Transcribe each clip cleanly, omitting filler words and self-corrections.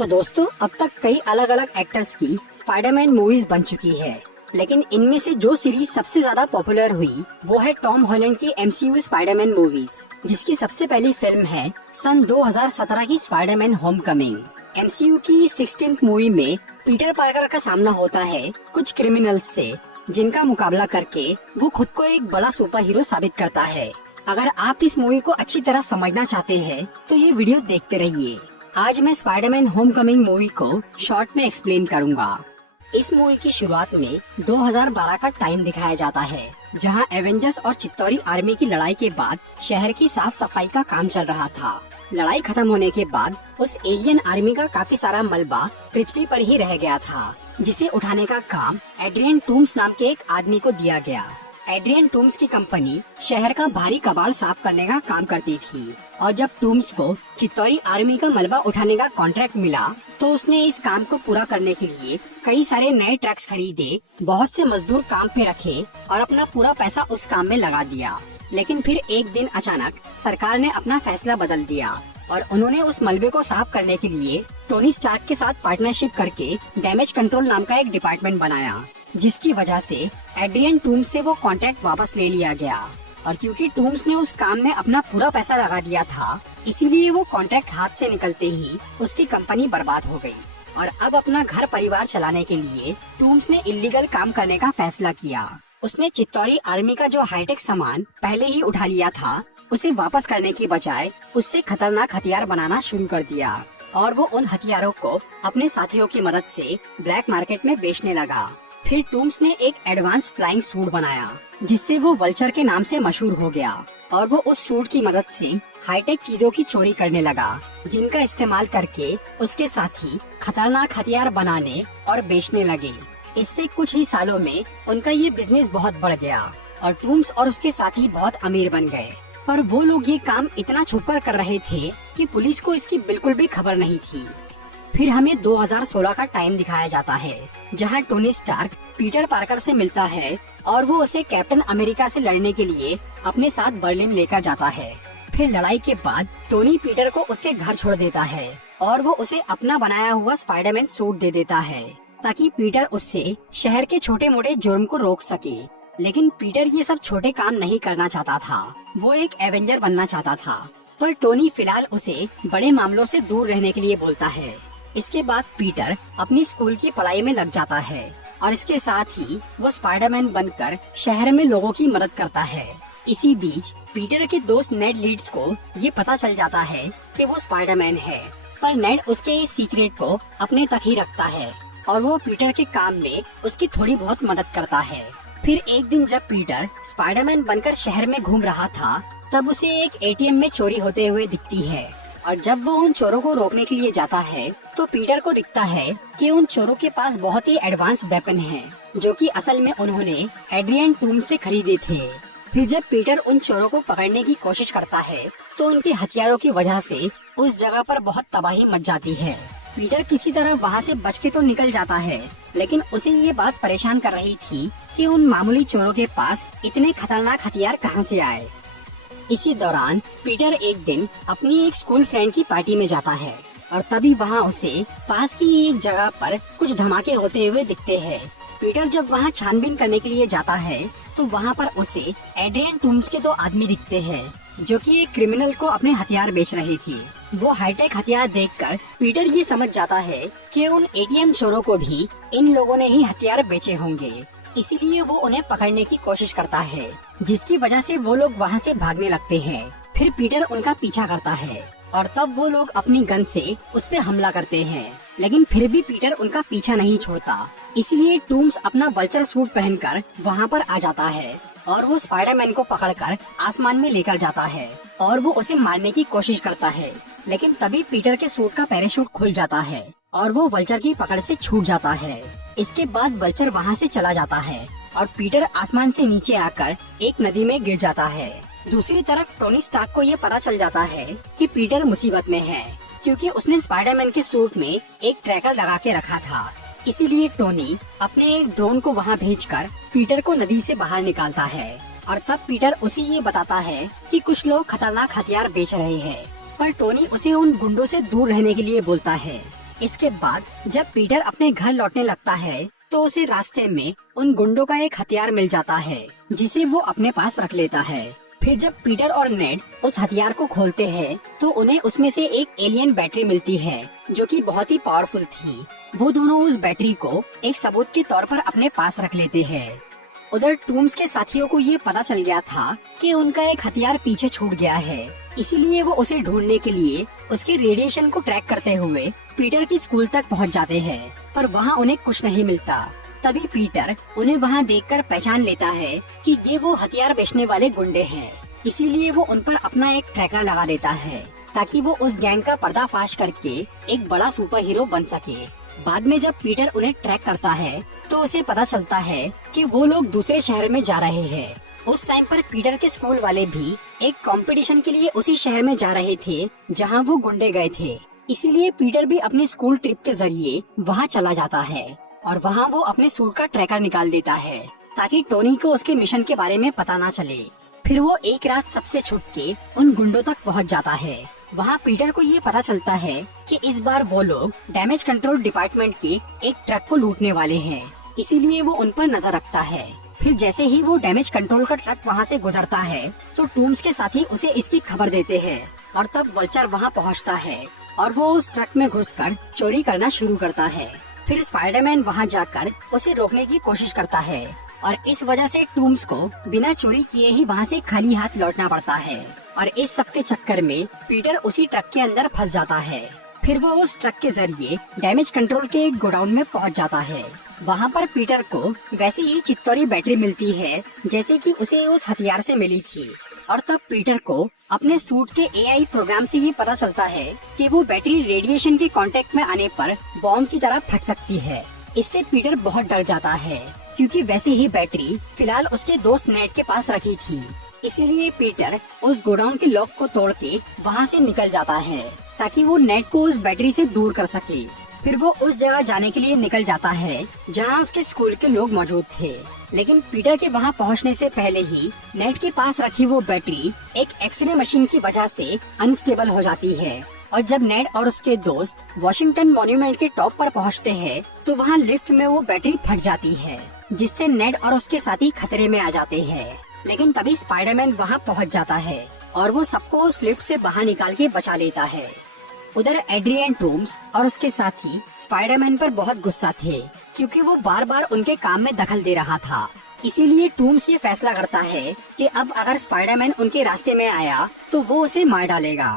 तो दोस्तों, अब तक कई अलग अलग एक्टर्स की स्पाइडरमैन मूवीज बन चुकी है, लेकिन इनमें से जो सीरीज सबसे ज्यादा पॉपुलर हुई वो है टॉम हॉलैंड की MCU स्पाइडरमैन मूवीज, जिसकी सबसे पहली फिल्म है सन 2017 की स्पाइडरमैन होमकमिंग। MCU की 16th मूवी में पीटर पार्कर का सामना होता है कुछ क्रिमिनल्स से, जिनका मुकाबला करके वो खुद को एक बड़ा सुपर हीरो साबित करता है। अगर आप इस मूवी को अच्छी तरह समझना चाहते हैं तो ये वीडियो देखते रहिए। आज मैं स्पाइडरमैन होमकमिंग मूवी को शॉर्ट में एक्सप्लेन करूंगा। इस मूवी की शुरुआत में 2012 का टाइम दिखाया जाता है, जहां एवेंजर्स और चित्तौरी आर्मी की लड़ाई के बाद शहर की साफ सफाई का काम चल रहा था। लड़ाई खत्म होने के बाद उस एलियन आर्मी का काफी सारा मलबा पृथ्वी पर ही रह गया था, जिसे उठाने का काम एड्रियन टूम्स नाम के एक आदमी को दिया गया। एड्रियन टूम्स की कंपनी शहर का भारी कबाड़ साफ करने का काम करती थी, और जब टूम्स को चित्तौरी आर्मी का मलबा उठाने का कॉन्ट्रैक्ट मिला तो उसने इस काम को पूरा करने के लिए कई सारे नए ट्रक्स खरीदे, बहुत से मजदूर काम पे रखे और अपना पूरा पैसा उस काम में लगा दिया। लेकिन फिर एक दिन अचानक सरकार ने अपना फैसला बदल दिया और उन्होंने उस मलबे को साफ करने के लिए टोनी स्टार्क के साथ पार्टनरशिप करके डैमेज कंट्रोल नाम का एक डिपार्टमेंट बनाया, जिसकी वजह से एड्रियन टूम्स से वो कॉन्ट्रैक्ट वापस ले लिया गया। और क्योंकि टूम्स ने उस काम में अपना पूरा पैसा लगा दिया था, इसीलिए वो कॉन्ट्रैक्ट हाथ से निकलते ही उसकी कंपनी बर्बाद हो गई। और अब अपना घर परिवार चलाने के लिए टूम्स ने इलीगल काम करने का फैसला किया। उसने चित्तौरी आर्मी का जो हाईटेक सामान पहले ही उठा लिया था, उसे वापस करने की बजाय उससे खतरनाक हथियार बनाना शुरू कर दिया, और वो उन हथियारों को अपने साथियों की मदद से ब्लैक मार्केट में बेचने लगा। फिर टूम्स ने एक एडवांस फ्लाइंग सूट बनाया, जिससे वो वल्चर के नाम से मशहूर हो गया, और वो उस सूट की मदद से हाईटेक चीजों की चोरी करने लगा, जिनका इस्तेमाल करके उसके साथी खतरनाक हथियार बनाने और बेचने लगे। इससे कुछ ही सालों में उनका ये बिजनेस बहुत बढ़ गया और टूम्स और उसके साथी बहुत अमीर बन गए। पर वो लोग ये काम इतना छुपकर कर रहे थे कि पुलिस को इसकी बिल्कुल भी खबर नहीं थी। फिर हमें 2016 का टाइम दिखाया जाता है, जहां टोनी स्टार्क पीटर पार्कर से मिलता है और वो उसे कैप्टन अमेरिका से लड़ने के लिए अपने साथ बर्लिन लेकर जाता है। फिर लड़ाई के बाद टोनी पीटर को उसके घर छोड़ देता है और वो उसे अपना बनाया हुआ स्पाइडरमैन सूट दे देता है, ताकि पीटर उससे शहर के छोटे मोटे जुर्म को रोक सके। लेकिन पीटर ये सब छोटे काम नहीं करना चाहता था, वो एक एवेंजर बनना चाहता था। पर टोनी फिलहाल उसे बड़े मामलों से दूर रहने के लिए बोलता है। इसके बाद पीटर अपनी स्कूल की पढ़ाई में लग जाता है और इसके साथ ही वो स्पाइडरमैन बनकर शहर में लोगों की मदद करता है। इसी बीच पीटर के दोस्त नेड लीड्स को ये पता चल जाता है कि वो स्पाइडरमैन है, पर नेड उसके इस सीक्रेट को अपने तक ही रखता है और वो पीटर के काम में उसकी थोड़ी बहुत मदद करता है। फिर एक दिन जब पीटर स्पाइडरमैन बनकर शहर में घूम रहा था, तब उसे एक ATM में चोरी होते हुए दिखती है, और जब वो उन चोरों को रोकने के लिए जाता है तो पीटर को दिखता है कि उन चोरों के पास बहुत ही एडवांस वेपन हैं, जो कि असल में उन्होंने एड्रियन टूम्स से खरीदे थे। फिर जब पीटर उन चोरों को पकड़ने की कोशिश करता है तो उनके हथियारों की वजह से उस जगह पर बहुत तबाही मच जाती है। पीटर किसी तरह वहाँ से बच के तो निकल जाता है, लेकिन उसे ये बात परेशान कर रही थी कि उन मामूली चोरों के पास इतने खतरनाक हथियार कहाँ से आए। इसी दौरान पीटर एक दिन अपनी एक स्कूल फ्रेंड की पार्टी में जाता है और तभी वहाँ उसे पास की एक जगह पर कुछ धमाके होते हुए दिखते हैं। पीटर जब वहाँ छानबीन करने के लिए जाता है तो वहाँ पर उसे एड्रियन टूम्स के 2 आदमी दिखते हैं, जो कि एक क्रिमिनल को अपने हथियार बेच रहे थे। वो हाईटेक हथियार देखकर पीटर ये समझ जाता है कि उन ATM चोरों को भी इन लोगों ने ही हथियार बेचे होंगे, इसीलिए वो उन्हें पकड़ने की कोशिश करता है, जिसकी वजह से वो लोग वहाँ से भागने लगते हैं। फिर पीटर उनका पीछा करता है और तब वो लोग अपनी गन से उस पे हमला करते हैं, लेकिन फिर भी पीटर उनका पीछा नहीं छोड़ता। इसलिए टूम्स अपना वल्चर सूट पहनकर वहाँ पर आ जाता है और वो स्पाइडरमैन को पकड़कर आसमान में लेकर जाता है और वो उसे मारने की कोशिश करता है, लेकिन तभी पीटर के सूट का पैराशूट खुल जाता है और वो वल्चर की पकड़ से छूट जाता है। इसके बाद वल्चर वहाँ से चला जाता है और पीटर आसमान से नीचे आकर एक नदी में गिर जाता है। दूसरी तरफ टोनी स्टार्क को ये पता चल जाता है कि पीटर मुसीबत में है, क्योंकि उसने स्पाइडरमैन के सूट में एक ट्रैकर लगा के रखा था। इसीलिए टोनी अपने एक ड्रोन को वहाँ भेजकर पीटर को नदी से बाहर निकालता है, और तब पीटर उसे ये बताता है कि कुछ लोग खतरनाक हथियार बेच रहे हैं, पर टोनी उसे उन गुंडों से दूर रहने के लिए बोलता है। इसके बाद जब पीटर अपने घर लौटने लगता है तो उसे रास्ते में उन गुंडों का एक हथियार मिल जाता है जिसे वो अपने पास रख लेता है। फिर जब पीटर और नेड उस हथियार को खोलते हैं तो उन्हें उसमें से एक एलियन बैटरी मिलती है जो कि बहुत ही पावरफुल थी। वो दोनों उस बैटरी को एक सबूत के तौर पर अपने पास रख लेते हैं। उधर टूम्स के साथियों को ये पता चल गया था कि उनका एक हथियार पीछे छूट गया है, इसीलिए वो उसे ढूंढने के लिए उसके रेडिएशन को ट्रैक करते हुए पीटर की स्कूल तक पहुंच जाते हैं, पर वहां उन्हें कुछ नहीं मिलता। तभी पीटर उन्हें वहां देखकर पहचान लेता है कि ये वो हथियार बेचने वाले गुंडे हैं, इसीलिए वो उन पर अपना एक ट्रैकर लगा देता है ताकि वो उस गैंग का पर्दाफाश करके एक बड़ा सुपर हीरो बन सके। बाद में जब पीटर उन्हें ट्रैक करता है तो उसे पता चलता है कि वो लोग दूसरे शहर में जा रहे हैं। उस टाइम पर पीटर के स्कूल वाले भी एक कंपटीशन के लिए उसी शहर में जा रहे थे जहां वो गुंडे गए थे, इसीलिए पीटर भी अपनी स्कूल ट्रिप के जरिए वहां चला जाता है और वहां वो अपने सूट का ट्रैकर निकाल देता है ताकि टोनी को उसके मिशन के बारे में पता न चले। फिर वो एक रात सबसे छुप के उन गुंडों तक पहुंच जाता है। वहाँ पीटर को ये पता चलता है कि इस बार वो लोग डैमेज कंट्रोल डिपार्टमेंट के एक ट्रक को लूटने वाले हैं, इसीलिए वो उन पर नजर रखता है। फिर जैसे ही वो डैमेज कंट्रोल का ट्रक वहाँ से गुजरता है तो टूम्स के साथी उसे इसकी खबर देते हैं और तब वल्चर वहाँ पहुँचता है और वो उस ट्रक में घुसकर चोरी करना शुरू करता है। फिर स्पाइडरमैन वहाँ जाकर उसे रोकने की कोशिश करता है और इस वजह से टूम्स को बिना चोरी किए ही वहाँ से खाली हाथ लौटना पड़ता है और इस सब के चक्कर में पीटर उसी ट्रक के अंदर फंस जाता है। फिर वो उस ट्रक के जरिए डैमेज कंट्रोल के एक गोडाउन में पहुँच जाता है। वहाँ पर पीटर को वैसी ही चित्तौरी बैटरी मिलती है जैसे कि उसे उस हथियार से मिली थी और तब पीटर को अपने सूट के एआई प्रोग्राम से ये पता चलता है कि वो बैटरी रेडिएशन के कांटेक्ट में आने पर बॉम्ब की तरह फट सकती है। इससे पीटर बहुत डर जाता है क्योंकि वैसी ही बैटरी फिलहाल उसके दोस्त नेड के पास रखी थी, इसीलिए पीटर उस गोडाउन के लॉक को तोड़ के वहाँ से निकल जाता है ताकि वो नेड को उस बैटरी से दूर कर सके। फिर वो उस जगह जाने के लिए निकल जाता है जहाँ उसके स्कूल के लोग मौजूद थे, लेकिन पीटर के वहाँ पहुँचने से पहले ही नेड के पास रखी वो बैटरी एक एक्सरे मशीन की वजह से अनस्टेबल हो जाती है और जब नेड और उसके दोस्त वॉशिंगटन मॉन्यूमेंट के टॉप पर पहुँचते हैं तो वहाँ लिफ्ट में वो बैटरी फट जाती है जिससे नेड और उसके साथी खतरे में आ जाते हैं। लेकिन तभी स्पाइडरमैन वहाँ पहुँच जाता है और वो सबको उस लिफ्ट से बाहर निकाल के बचा लेता है। उधर एड्रियन टूम्स और उसके साथी स्पाइडरमैन पर बहुत गुस्सा थे क्योंकि वो बार बार उनके काम में दखल दे रहा था, इसीलिए टूम्स ये फैसला करता है कि अब अगर स्पाइडरमैन उनके रास्ते में आया तो वो उसे मार डालेगा।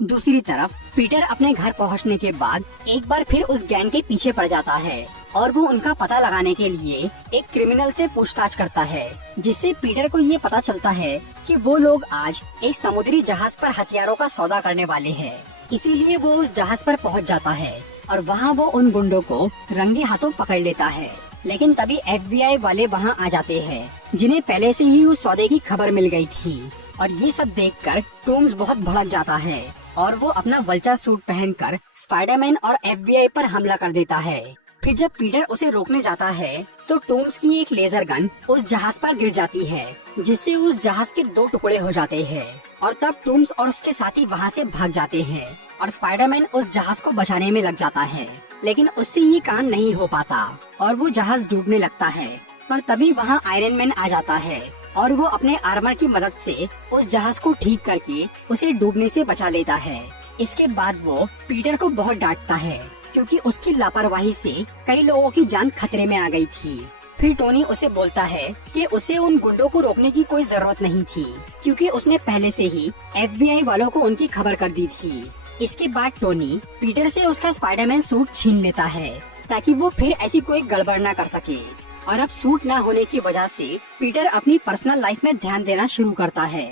दूसरी तरफ पीटर अपने घर पहुंचने के बाद एक बार फिर उस गैंग के पीछे पड़ जाता है और वो उनका पता लगाने के लिए एक क्रिमिनल से पूछताछ करता है, जिससे पीटर को ये पता चलता है कि वो लोग आज एक समुद्री जहाज पर हथियारों का सौदा करने वाले हैं। इसीलिए वो उस जहाज पर पहुंच जाता है और वहाँ वो उन गुंडों को रंगे हाथों पकड़ लेता है। लेकिन तभी FBI वाले वहाँ आ जाते हैं जिन्हें पहले से ही उस सौदे की खबर मिल गई थी और ये सब देखकर टूम्स बहुत भड़क जाता है और वो अपना वल्चर सूट पहनकर स्पाइडरमैन और FBI पर हमला कर देता है। फिर जब पीटर उसे रोकने जाता है तो टूम्स की एक लेजर गन उस जहाज पर गिर जाती है जिससे उस जहाज के 2 टुकड़े हो जाते हैं और तब टूम्स और उसके साथी वहाँ से भाग जाते हैं और स्पाइडरमैन उस जहाज को बचाने में लग जाता है, लेकिन उससे ये काम नहीं हो पाता और वो जहाज डूबने लगता है। पर तभी वहाँ आयरन मैन आ जाता है और वो अपने आर्मर की मदद से उस जहाज को ठीक करके उसे डूबने से बचा लेता है। इसके बाद वो पीटर को बहुत डांटता है क्योंकि उसकी लापरवाही से कई लोगों की जान खतरे में आ गई थी। फिर टोनी उसे बोलता है कि उसे उन गुंडों को रोकने की कोई जरूरत नहीं थी क्योंकि उसने पहले से ही FBI वालों को उनकी खबर कर दी थी। इसके बाद टोनी पीटर से उसका स्पाइडरमैन सूट छीन लेता है ताकि वो फिर ऐसी कोई गड़बड़ न कर सके और अब सूट न होने की वजह से पीटर अपनी पर्सनल लाइफ में ध्यान देना शुरू करता है।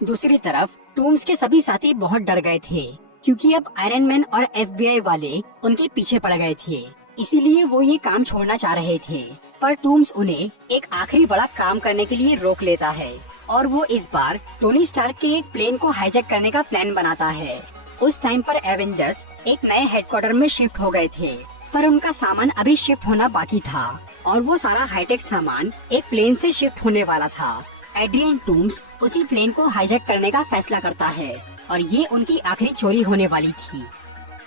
दूसरी तरफ टूम्स के सभी साथी बहुत डर गए थे क्योंकि अब आयरन मैन और FBI वाले उनके पीछे पड़ गए थे, इसीलिए वो ये काम छोड़ना चाह रहे थे। पर टूम्स उन्हें एक आखिरी बड़ा काम करने के लिए रोक लेता है और वो इस बार टोनी स्टार्क के एक प्लेन को हाईजैक करने का प्लान बनाता है। उस टाइम पर एवेंजर्स एक नए हेडक्वार्टर में शिफ्ट हो गए थे, पर उनका सामान अभी शिफ्ट होना बाकी था और वो सारा हाईटेक सामान एक प्लेन से शिफ्ट होने वाला था। एड्रियन टूम्स उसी प्लेन को हाईजैक करने का फैसला करता है और ये उनकी आखिरी चोरी होने वाली थी।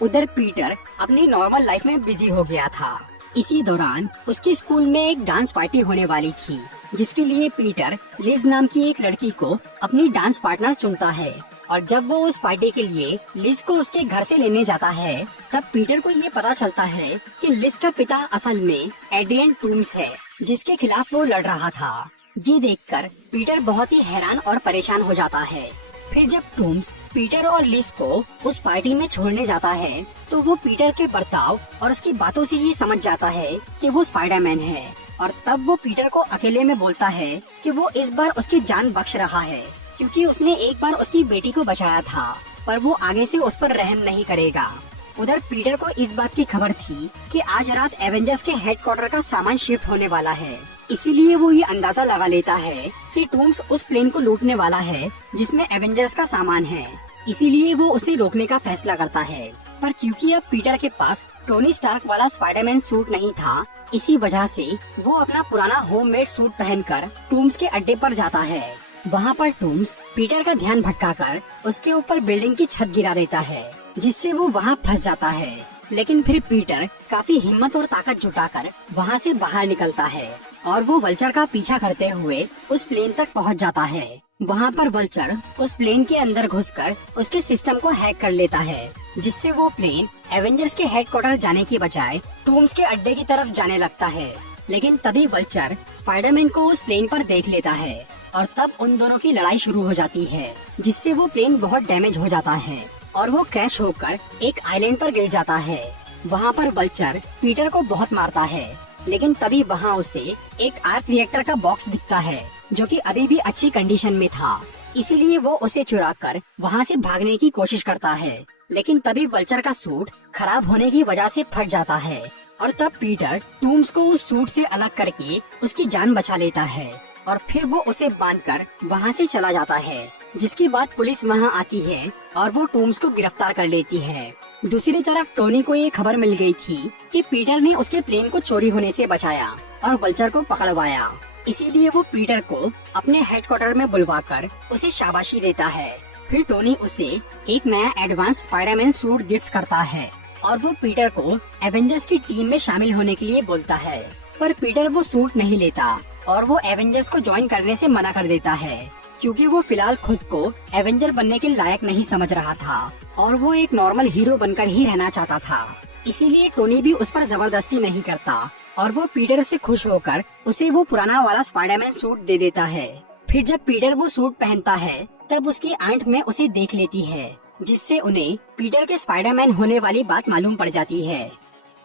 उधर पीटर अपनी नॉर्मल लाइफ में बिजी हो गया था। इसी दौरान उसके स्कूल में एक डांस पार्टी होने वाली थी, जिसके लिए पीटर लिज नाम की एक लड़की को अपनी डांस पार्टनर चुनता है। और जब वो उस पार्टी के लिए लिज को उसके घर से लेने जाता है, तब पीटर को ये पता चलता है कि लिज का पिता असल में एड्रियन टूम्स है, जिसके खिलाफ वो लड़ रहा था। ये देखकर पीटर बहुत ही हैरान और परेशान हो जाता है। फिर जब टूम्स पीटर और लिज को उस पार्टी में छोड़ने जाता है, तो वो पीटर के बर्ताव और उसकी बातों से ये समझ जाता है कि वो स्पाइडरमैन है। और तब वो पीटर को अकेले में बोलता है कि वो इस बार उसकी जान बख्श रहा है, क्योंकि उसने एक बार उसकी बेटी को बचाया था, पर वो आगे से उस पर रहम नहीं करेगा। उधर पीटर को इस बात की खबर थी कि आज रात एवेंजर्स के हेडक्वार्टर का सामान शिफ्ट होने वाला है, इसीलिए वो ये अंदाजा लगा लेता है कि टूम्स उस प्लेन को लूटने वाला है जिसमें एवेंजर्स का सामान है। इसीलिए वो उसे रोकने का फैसला करता है। पर क्योंकि अब पीटर के पास टोनी स्टार्क वाला स्पाइडरमैन सूट नहीं था, इसी वजह से वो अपना पुराना होममेड सूट पहनकर टूम्स के अड्डे पर जाता है। वहाँ पर टूम्स पीटर का ध्यान भटकाकर उसके ऊपर बिल्डिंग की छत गिरा देता है, जिससे वो वहाँ फंस जाता है। लेकिन फिर पीटर काफी हिम्मत और ताकत जुटाकर वहाँ से बाहर निकलता है और वो वल्चर का पीछा करते हुए उस प्लेन तक पहुँच जाता है। वहाँ पर वल्चर उस प्लेन के अंदर घुसकर उसके सिस्टम को हैक कर लेता है, जिससे वो प्लेन एवेंजर्स के हेडक्वार्टर जाने की बजाय टूम्स के अड्डे की तरफ जाने लगता है। लेकिन तभी वल्चर स्पाइडरमैन को उस प्लेन पर देख लेता है और तब उन दोनों की लड़ाई शुरू हो जाती है, जिससे वो प्लेन बहुत डैमेज हो जाता है और वो क्रैश होकर एक आइलैंड पर गिर जाता है। वहाँ पर वल्चर पीटर को बहुत मारता है, लेकिन तभी वहाँ उसे एक आर्क रिएक्टर का बॉक्स दिखता है, जो कि अभी भी अच्छी कंडीशन में था। इसीलिए वो उसे चुराकर वहाँ से भागने की कोशिश करता है, लेकिन तभी वल्चर का सूट खराब होने की वजह से फट जाता है और तब पीटर टूम्स को उस सूट से अलग करके उसकी जान बचा लेता है और फिर वो उसे बांधकर वहाँ से चला जाता है। जिसके बाद पुलिस वहाँ आती है और वो टूम्स को गिरफ्तार कर लेती है। दूसरी तरफ टोनी को ये खबर मिल गई थी कि पीटर ने उसके प्लेन को चोरी होने से बचाया और वल्चर को पकड़वाया। इसीलिए वो पीटर को अपने हेडक्वार्टर में बुलवाकर उसे शाबाशी देता है। फिर टोनी उसे एक नया एडवांस स्पाइडरमैन सूट गिफ्ट करता है और वो पीटर को एवेंजर्स की टीम में शामिल होने के लिए बोलता है। पर पीटर वो सूट नहीं लेता और वो एवेंजर्स को ज्वाइन करने से मना कर देता है, क्योंकि वो फिलहाल खुद को एवेंजर बनने के लायक नहीं समझ रहा था और वो एक नॉर्मल हीरो बनकर ही रहना चाहता था। इसीलिए टोनी भी उस पर जबरदस्ती नहीं करता और वो पीटर से खुश होकर उसे वो पुराना वाला स्पाइडरमैन सूट दे देता है। फिर जब पीटर वो सूट पहनता है, तब उसकी आंट में उसे देख लेती है, जिससे उन्हें पीटर के स्पाइडरमैन होने वाली बात मालूम पड़ जाती है।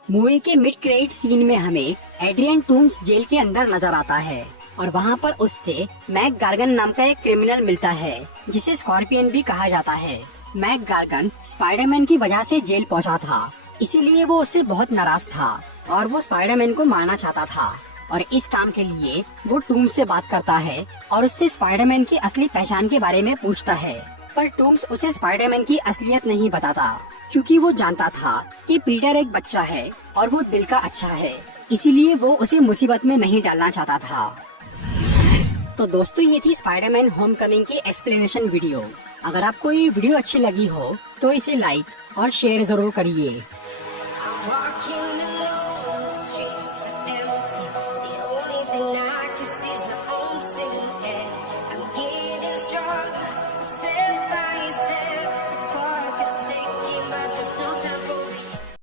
मूवी के मिड क्रेडिट सीन में हमें एड्रियन टूम्स जेल के अंदर नजर आता है और वहाँ पर उससे मैक गार्गन नाम का एक क्रिमिनल मिलता है, जिसे स्कॉर्पियन भी कहा जाता है। मैक गार्गन स्पाइडरमैन की वजह से जेल पहुँचा था, इसीलिए वो उससे बहुत नाराज था और वो स्पाइडरमैन को मारना चाहता था। और इस काम के लिए वो टूम्स से बात करता है और उससे स्पाइडरमैन की असली पहचान के बारे में पूछता है। पर टूम्स उसे स्पाइडरमैन की असलियत नहीं बताता, क्योंकि वो जानता था कि पीटर एक बच्चा है और वो दिल का अच्छा है, इसीलिए वो उसे मुसीबत में नहीं डालना चाहता था। तो दोस्तों, ये थी स्पाइडरमैन होमकमिंग की एक्सप्लेनेशन वीडियो। अगर आपको ये वीडियो अच्छी लगी हो तो इसे लाइक और शेयर जरूर करिए।